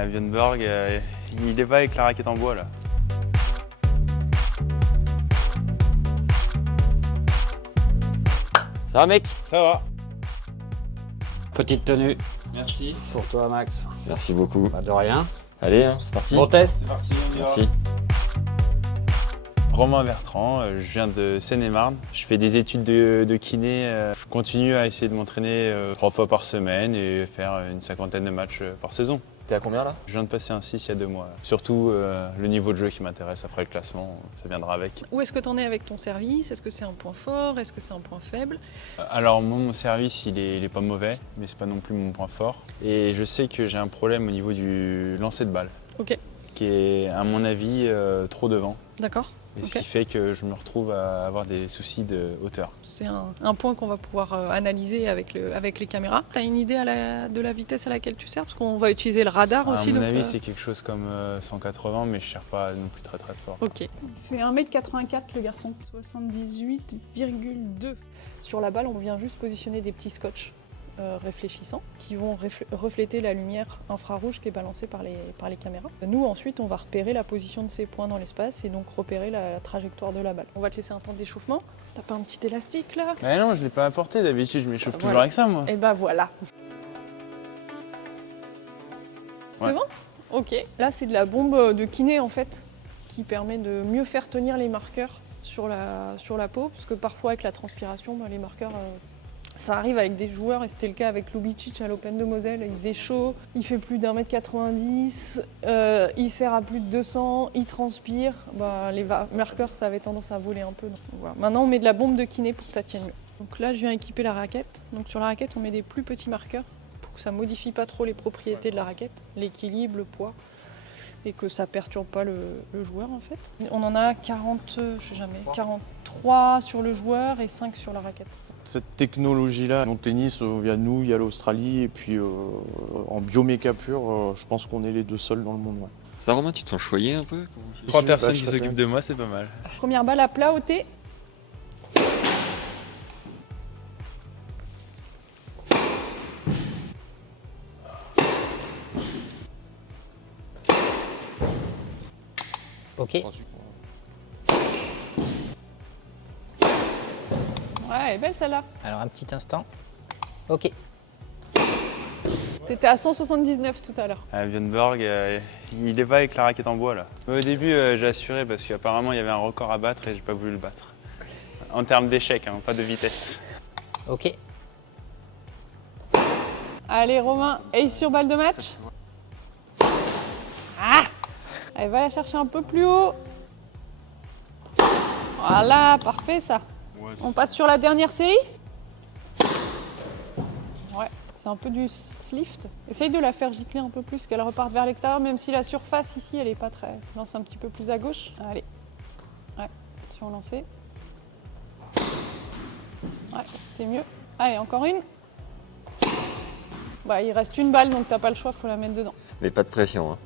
À Björnborg, il est pas avec la raquette en bois là. Ça va mec? Ça va. Petite tenue Merci. pour toi Max. Merci beaucoup. Pas de rien. Allez, hein, c'est parti. Bon test. C'est parti, on y va. Merci. Romain Bertrand, je viens de Seine-et-Marne. Je fais des études de kiné. Je continue à essayer de m'entraîner 3 fois par semaine et faire une 50aine de matchs par saison. T'es à combien là? Je viens de passer un 6 il y a 2 mois. Surtout le niveau de jeu qui m'intéresse après le classement, ça viendra avec. Où est-ce que tu en es avec ton service? Est-ce que c'est un point fort? Est-ce que c'est un point faible? Alors moi, mon service, il est pas mauvais, mais c'est pas non plus mon point fort. Et je sais que j'ai un problème au niveau du lancer de balle, Ok, qui est à mon avis trop devant. d'accord. Et ce Ok. qui fait que je me retrouve à avoir des soucis de hauteur. C'est un point qu'on va pouvoir analyser avec les caméras. Tu as une idée de la vitesse à laquelle tu sers? Parce qu'on va utiliser le radar À aussi. mon donc, avis, c'est quelque chose comme 180, mais je ne cherche pas non plus très très fort. Ok. Il fait 1m84 le garçon, 78,2. Sur la balle, on vient juste positionner des petits scotch réfléchissants qui vont refléter la lumière infrarouge qui est balancée par les caméras. Nous, ensuite, on va repérer la position de ces points dans l'espace et donc repérer la trajectoire de la balle. On va te laisser un temps d'échauffement. T'as pas un petit élastique là? Mais non, je ne l'ai pas apporté. D'habitude, je m'échauffe toujours Voilà. avec ça, moi. Et ben voilà. C'est Ouais. bon? Ok. Là, c'est de la bombe de kiné en fait, qui permet de mieux faire tenir les marqueurs sur la peau, parce que parfois avec la transpiration, les marqueurs, ça arrive avec des joueurs, et c'était le cas avec Lubicic à l'Open de Moselle. Il faisait chaud, il fait plus d'1m90, il sert à plus de 200, il transpire. Les marqueurs, ça avait tendance à voler un peu. Donc, voilà. Maintenant, on met de la bombe de kiné pour que ça tienne mieux. Donc là, je viens équiper la raquette. Donc sur la raquette, on met des plus petits marqueurs pour que ça modifie pas trop les propriétés de la raquette, l'équilibre, le poids, et que ça perturbe pas le joueur en fait. On en a 43 sur le joueur et 5 sur la raquette. Cette technologie-là, en tennis, il y a nous, il y a l'Australie, et puis en bioméca pur, je pense qu'on est les deux seuls dans le monde. Ouais. Ça Romain, tu te sens choyé un peu? 3 personnes je qui serais s'occupent de moi, c'est pas mal. Première balle à plat au thé. Ok. Ouais, elle est belle celle-là. Alors un petit instant. Ok. T'étais à 179 tout à l'heure. À Björnborg, il est pas avec la raquette en bois là. Au début, j'ai assuré parce qu'apparemment, il y avait un record à battre et j'ai pas voulu le battre. En termes d'échec, hein, pas de vitesse. Ok. Allez Romain, ace sur balle de match. Ah! Allez, va la chercher un peu plus haut. Voilà, parfait ça. On passe sur la dernière série. Ouais, c'est un peu du slift. Essaye de la faire gicler un peu plus, qu'elle reparte vers l'extérieur, même si la surface ici, elle est pas très... Lance un petit peu plus à gauche. Allez. Ouais, attention au lancer. Ouais, c'était mieux. Allez, encore une. Il reste une balle, donc t'as pas le choix, faut la mettre dedans. Mais pas de pression, hein.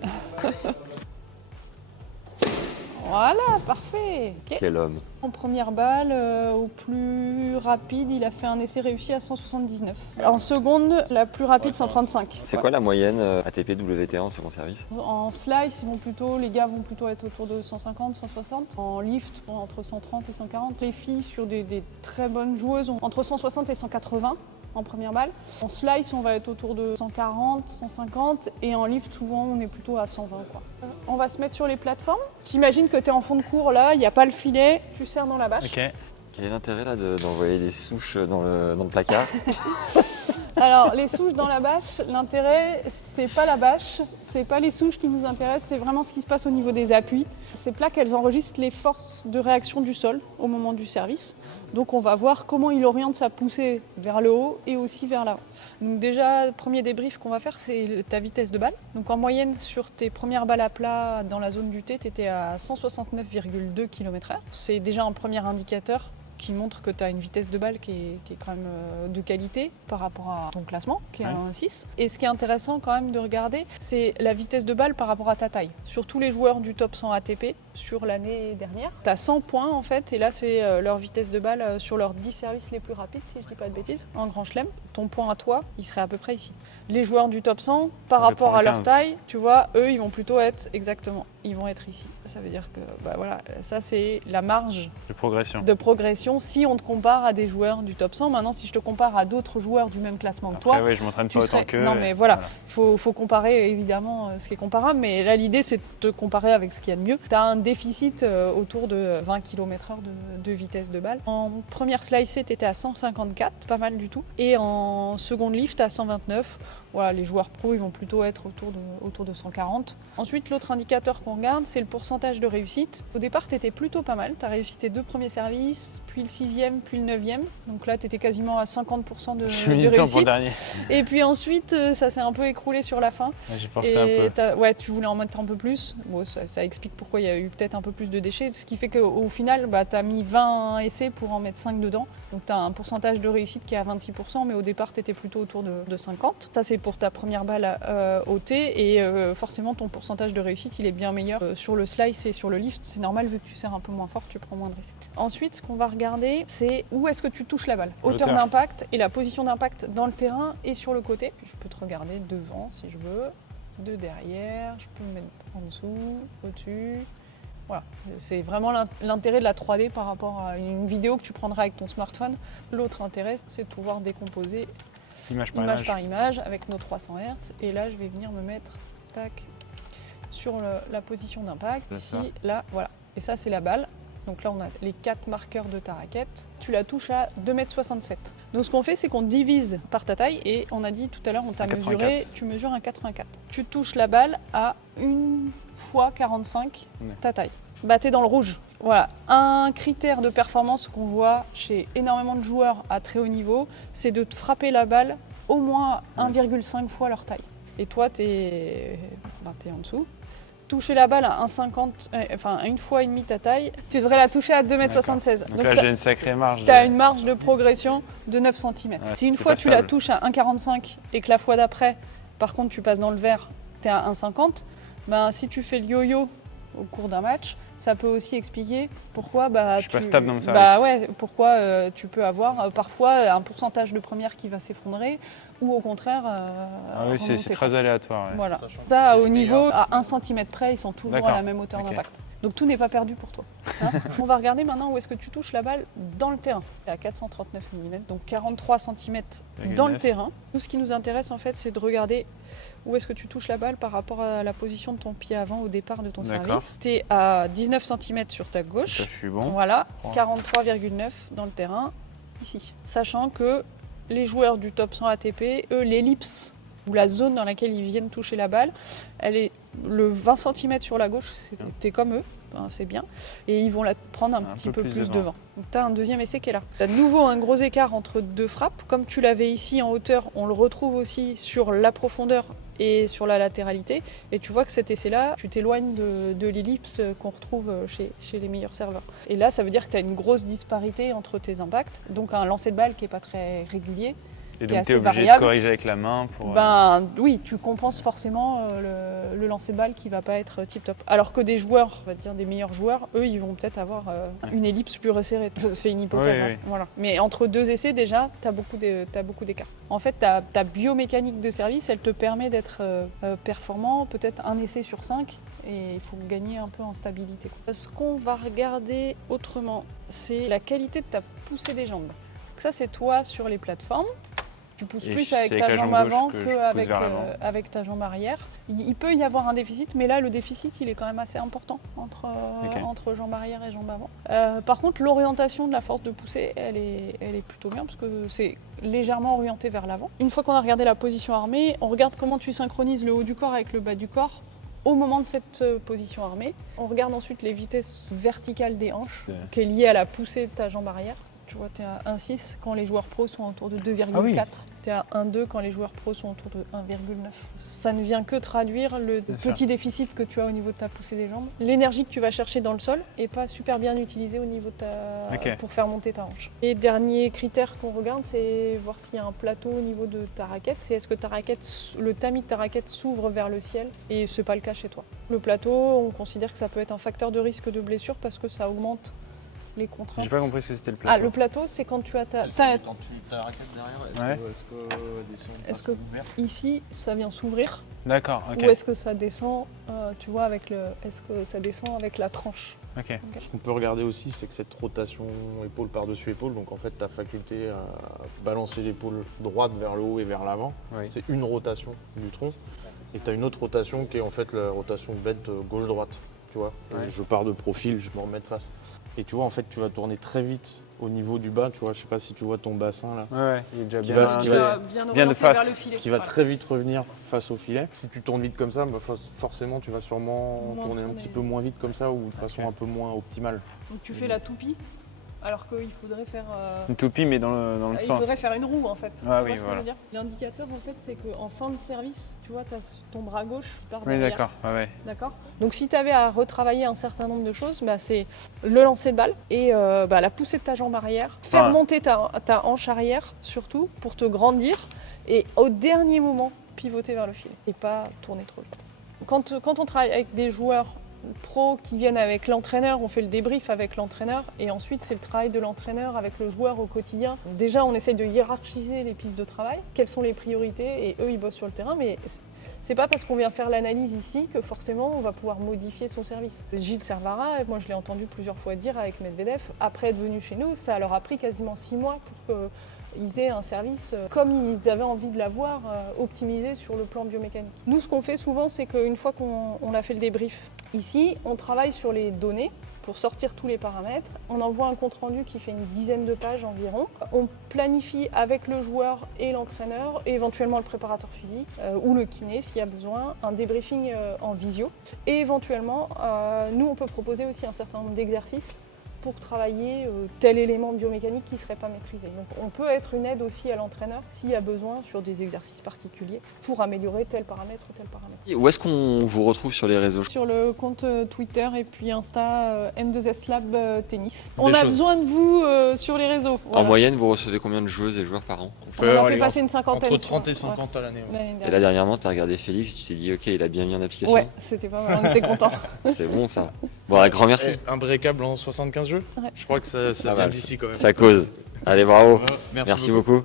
Voilà, parfait. Ok. Quel homme. En première balle, au plus rapide, il a fait un essai réussi à 179. En seconde, la plus rapide, 135. C'est quoi la moyenne ATP WTA en second service? En slice, les gars vont plutôt être autour de 150, 160. En lift, entre 130 et 140. Les filles, sur des très bonnes joueuses, ont entre 160 et 180 en première balle. En slice, on va être autour de 140, 150. Et en lift, souvent, on est plutôt à 120. On va se mettre sur les plateformes. J'imagine que tu es en fond de cours là, il n'y a pas le filet, tu serres dans la bâche. Ok. Quel est l'intérêt là d'envoyer des souches dans le placard? Alors, les souches dans la bâche, l'intérêt, c'est pas la bâche, c'est pas les souches qui nous intéressent, c'est vraiment ce qui se passe au niveau des appuis. Ces plaques, elles enregistrent les forces de réaction du sol au moment du service. Donc, on va voir comment il oriente sa poussée vers le haut et aussi vers l'avant. Donc, déjà, le premier débrief qu'on va faire, c'est ta vitesse de balle. Donc, en moyenne, sur tes premières balles à plat dans la zone du T, tu étais à 169,2 km/h. C'est déjà un premier indicateur qui montre que tu as une vitesse de balle qui est quand même de qualité par rapport à ton classement, qui est un 6. Et ce qui est intéressant quand même de regarder, c'est la vitesse de balle par rapport à ta taille. Sur tous les joueurs du top 100 ATP, sur l'année dernière, tu as 100 points en fait, et là c'est leur vitesse de balle sur leurs 10 services les plus rapides, si je dis pas de bêtises, en Grand Chelem. Ton point à toi, il serait à peu près ici. Les joueurs du top 100, par rapport à leur taille, tu vois, eux, ils vont plutôt être exactement, ils vont être ici. Ça veut dire que, bah voilà, ça c'est la marge de progression si on te compare à des joueurs du top 100. Maintenant, si je te compare à d'autres joueurs du même classement que toi, je m'entraîne pas autant qu'eux. Non, mais voilà. Faut comparer évidemment ce qui est comparable, mais là l'idée c'est de te comparer avec ce qu'il y a de mieux. Tu as un déficit autour de 20 km/h de vitesse de balle. En première slicée, tu étais à 154, pas mal du tout. Et en seconde lift, à 129. Voilà, les joueurs pro, ils vont plutôt être autour de 140. Ensuite, l'autre indicateur qu'on regarde, c'est le pourcentage de réussite. Au départ, tu étais plutôt pas mal. Tu as réussi tes 2 premiers services, puis le 6e, puis le 9e. Donc là, tu étais quasiment à 50% de réussite. Pour le dernier. Et puis ensuite, ça s'est un peu écroulé sur la fin. J'ai forcé un peu. Ouais, tu voulais en mettre un peu plus. Bon, ça explique pourquoi il y a eu peut-être un peu plus de déchets. Ce qui fait qu'au final, tu as mis 20 essais pour en mettre 5 dedans. Donc tu as un pourcentage de réussite qui est à 26%, mais au départ, tu étais plutôt autour de 50. Ça, c'est pour ta première balle au T, et forcément ton pourcentage de réussite il est bien meilleur sur le slice et sur le lift. C'est normal, vu que tu serres un peu moins fort, tu prends moins de risques. Ensuite, ce qu'on va regarder, c'est où est-ce que tu touches la balle. Hauteur d'impact et la position d'impact dans le terrain et sur le côté. Puis je peux te regarder devant si je veux, de derrière, je peux me mettre en dessous, au-dessus. Voilà, c'est vraiment l'intérêt de la 3D par rapport à une vidéo que tu prendras avec ton smartphone. L'autre intérêt, c'est de pouvoir décomposer image par image avec nos 300 Hz. Et là, je vais venir me mettre sur la position d'impact. Ici, là, voilà. Et ça, c'est la balle. Donc là, on a les 4 marqueurs de ta raquette. Tu la touches à 2,67 m. Donc ce qu'on fait, c'est qu'on divise par ta taille. Et on a dit tout à l'heure, on t'a mesuré, tu mesures un 84. Tu touches la balle à 1 fois 45 ta taille. Bah, t'es dans le rouge. Voilà. Un critère de performance qu'on voit chez énormément de joueurs à très haut niveau, c'est de te frapper la balle au moins 1,5 fois leur taille. Et toi, t'es en dessous. Toucher la balle à 1,50, enfin à 1 fois et demi ta taille, tu devrais la toucher à 2,76 m. Donc là, j'ai une sacrée marge. Tu as une marge de progression de 9 cm. Ouais, si une fois tu la touches à 1,45 et que la fois d'après, par contre, tu passes dans le vert, tu es à 1,50, ben, si tu fais le yo-yo au cours d'un match, ça peut aussi expliquer pourquoi je suis pas stable dans mon service. Pourquoi tu peux avoir parfois un pourcentage de première qui va s'effondrer ou au contraire oui, c'est très aléatoire. Ouais. Voilà. Ça, au niveau, à 1 cm près, ils sont toujours à la même hauteur d'impact. Donc tout n'est pas perdu pour toi. Hein. On va regarder maintenant où est-ce que tu touches la balle dans le terrain. C'est à 439 mm, donc 43 cm dans le terrain. Nous, ce qui nous intéresse en fait, c'est de regarder où est-ce que tu touches la balle par rapport à la position de ton pied avant au départ de ton service. Tu es à 19 cm sur ta gauche. Ça, je suis bon. Voilà, 43,9 dans le terrain, ici. Sachant que les joueurs du top 100 ATP, eux, l'ellipse ou la zone dans laquelle ils viennent toucher la balle, elle est le 20 cm sur la gauche, t'es comme eux, hein, c'est bien, et ils vont la prendre un petit peu plus devant. Donc tu as un deuxième essai qui est là. Tu as de nouveau un gros écart entre deux frappes, comme tu l'avais ici en hauteur, on le retrouve aussi sur la profondeur et sur la latéralité, et tu vois que cet essai-là, tu t'éloignes de l'ellipse qu'on retrouve chez les meilleurs serveurs. Et là, ça veut dire que tu as une grosse disparité entre tes impacts, donc un lancer de balle qui n'est pas très régulier. Et donc tu es obligé de corriger avec la main pour... Oui, tu compenses forcément le lancer de balle qui ne va pas être tip-top. Alors que des joueurs, on va dire des meilleurs joueurs, eux, ils vont peut-être avoir une ellipse plus resserrée. C'est une hypothèse. Oui. Voilà. Mais entre deux essais, déjà, tu as beaucoup d'écart. En fait, ta biomécanique de service, elle te permet d'être performant, peut-être un essai sur 5, et il faut gagner un peu en stabilité. Ce qu'on va regarder autrement, c'est la qualité de ta poussée des jambes. Donc ça, c'est toi sur les plateformes. Tu pousses plus avec ta jambe avant qu'avec ta jambe arrière. Il peut y avoir un déficit, mais là, le déficit, il est quand même assez important entre jambe arrière et jambe avant. Par contre, l'orientation de la force de poussée, elle est plutôt bien, parce que c'est légèrement orienté vers l'avant. Une fois qu'on a regardé la position armée, on regarde comment tu synchronises le haut du corps avec le bas du corps au moment de cette position armée. On regarde ensuite les vitesses verticales des hanches, qui est liée à la poussée de ta jambe arrière. Tu vois, tu es à 1,6 quand les joueurs pros sont autour de 2,4. Ah oui. Tu es à 1,2 quand les joueurs pros sont autour de 1,9. Ça ne vient que traduire le sûr. petit déficit que tu as au niveau de ta poussée des jambes. L'énergie que tu vas chercher dans le sol n'est pas super bien utilisée au niveau de Ok. pour faire monter ta hanche. Et dernier critère qu'on regarde, c'est voir s'il y a un plateau au niveau de ta raquette. C'est est-ce que ta raquette, le tamis de ta raquette s'ouvre vers le ciel, et ce n'est pas le cas chez toi. Le plateau, on considère que ça peut être un facteur de risque de blessure parce que ça augmente les contraintes. J'ai pas compris ce que c'était le plateau. Ah, le plateau, c'est quand tu as ta... Quand tu as la raquette derrière, Ouais. Est-ce que ici, ça vient s'ouvrir D'accord, ok. ou est-ce que ça descend, tu vois, est-ce que ça descend avec la tranche? Ok. Ce qu'on peut regarder aussi, c'est que cette rotation épaule par-dessus épaule, donc en fait ta faculté à balancer l'épaule droite vers le haut et vers l'avant, Oui. c'est une rotation du tronc. Et tu as une autre rotation qui est en fait la rotation bête gauche-droite. Tu vois, Ouais. je pars de profil, je me remets de face. Et tu vois, en fait, tu vas tourner très vite au niveau du bas. Tu vois, je sais pas si tu vois ton bassin là, Ouais, il est déjà Qui bien va- orienté. qui va- bien bien de orienté face, vers le filet. qui va Voilà. très vite revenir face au filet. Si tu tournes vite comme ça, bah, forcément, tu vas sûrement Moins tourner un tourner. petit peu moins vite comme ça ou de façon Ok. un peu moins optimale. Donc tu fais la toupie, alors qu'il faudrait faire... Une toupie, mais dans le il sens. faudrait faire une roue en fait. Ah Tu vois oui, ce que je voilà. veux dire. L'indicateur en fait, c'est qu'en fin de service, tu vois, tu as ton bras gauche qui part Oui, derrière. d'accord. Ouais. D'accord. Donc si tu avais à retravailler un certain nombre de choses, bah, c'est le lancer de balle et la poussée de ta jambe arrière, faire Ah. monter ta hanche arrière surtout pour te grandir et au dernier moment pivoter vers le filet et pas tourner trop vite. Quand on travaille avec des joueurs pros qui viennent avec l'entraîneur, on fait le débrief avec l'entraîneur et ensuite c'est le travail de l'entraîneur avec le joueur au quotidien. Déjà on essaye de hiérarchiser les pistes de travail, quelles sont les priorités et eux ils bossent sur le terrain, mais c'est pas parce qu'on vient faire l'analyse ici que forcément on va pouvoir modifier son service. Gilles Servara, moi je l'ai entendu plusieurs fois dire avec Medvedev, après être venu chez nous, ça leur a pris quasiment 6 mois pour qu'ils aient un service comme ils avaient envie de l'avoir, optimisé sur le plan biomécanique. Nous ce qu'on fait souvent c'est qu'une fois qu'on a fait le débrief ici, on travaille sur les données pour sortir tous les paramètres. On envoie un compte-rendu qui fait une dizaine de pages environ. On planifie avec le joueur et l'entraîneur, et éventuellement le préparateur physique ou le kiné s'il y a besoin, un débriefing en visio. Et éventuellement, nous on peut proposer aussi un certain nombre d'exercices pour travailler tel élément biomécanique qui ne serait pas maîtrisé. Donc on peut être une aide aussi à l'entraîneur s'il y a besoin sur des exercices particuliers pour améliorer tel paramètre ou tel paramètre. Où est-ce qu'on vous retrouve sur les réseaux? Sur le compte Twitter et puis Insta M2S Lab Tennis. On Des a choses. besoin de vous sur les réseaux. En Voilà. moyenne, vous recevez combien de joueuses et joueurs par an? On en a fait passer une cinquantaine. Entre sur- 30 et ouais, 50 à l'année. Ouais. l'année Et là, dernière. dernièrement, tu as regardé Félix, tu t'es dit, ok, il a bien mis en application. Ouais, c'était pas mal, on était contents. C'est bon ça. Bon, un grand merci. Un breakable en 75 jeux. Ouais. Je crois que ça Pas vient mal, d'ici quand même. Ça cause. Allez, bravo. Ouais, Merci beaucoup.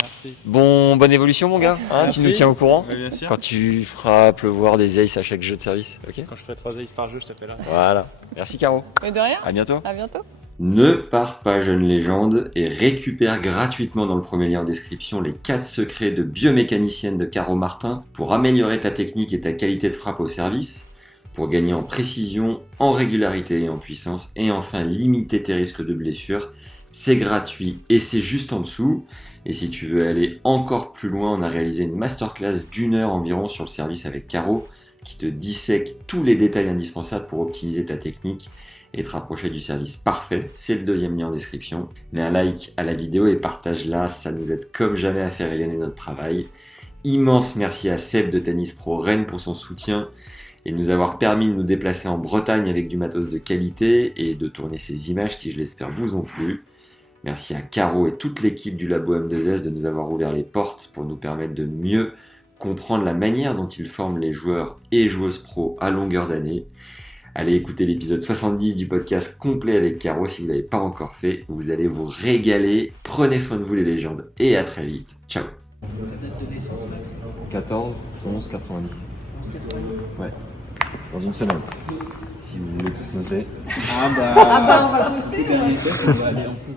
Merci. Bonne évolution, mon gars. Hein, tu Merci. nous tiens au courant Bien sûr. quand tu feras pleuvoir des aces à chaque jeu de service. Ok. Quand je ferai 3 aces par jeu, je t'appellerai. Voilà. Merci, Caro. Mais de rien, À bientôt. à bientôt. Ne pars pas, jeune légende, et récupère gratuitement dans le premier lien en description les 4 secrets de biomécanicienne de Caro Martin pour améliorer ta technique et ta qualité de frappe au service, pour gagner en précision, en régularité et en puissance, et enfin limiter tes risques de blessure. C'est gratuit et c'est juste en dessous. Et si tu veux aller encore plus loin, on a réalisé une masterclass d'1 heure environ sur le service avec Caro, qui te dissèque tous les détails indispensables pour optimiser ta technique et te rapprocher du service parfait. C'est le deuxième lien en description. Mets un like à la vidéo et partage-la, ça nous aide comme jamais à faire rayonner notre travail. Immense merci à Seb de Tennis Pro Rennes pour son soutien et de nous avoir permis de nous déplacer en Bretagne avec du matos de qualité et de tourner ces images qui, je l'espère, vous ont plu. Merci à Caro et toute l'équipe du Labo M2S de nous avoir ouvert les portes pour nous permettre de mieux comprendre la manière dont ils forment les joueurs et joueuses pro à longueur d'année. Allez écouter l'épisode 70 du podcast complet avec Caro si vous ne l'avez pas encore fait. Vous allez vous régaler. Prenez soin de vous les légendes et à très vite. Ciao. 14, 11, 90. Ouais. Dans une semaine. Si vous voulez tous noter. Ah bah on va poster. On va aller en foot.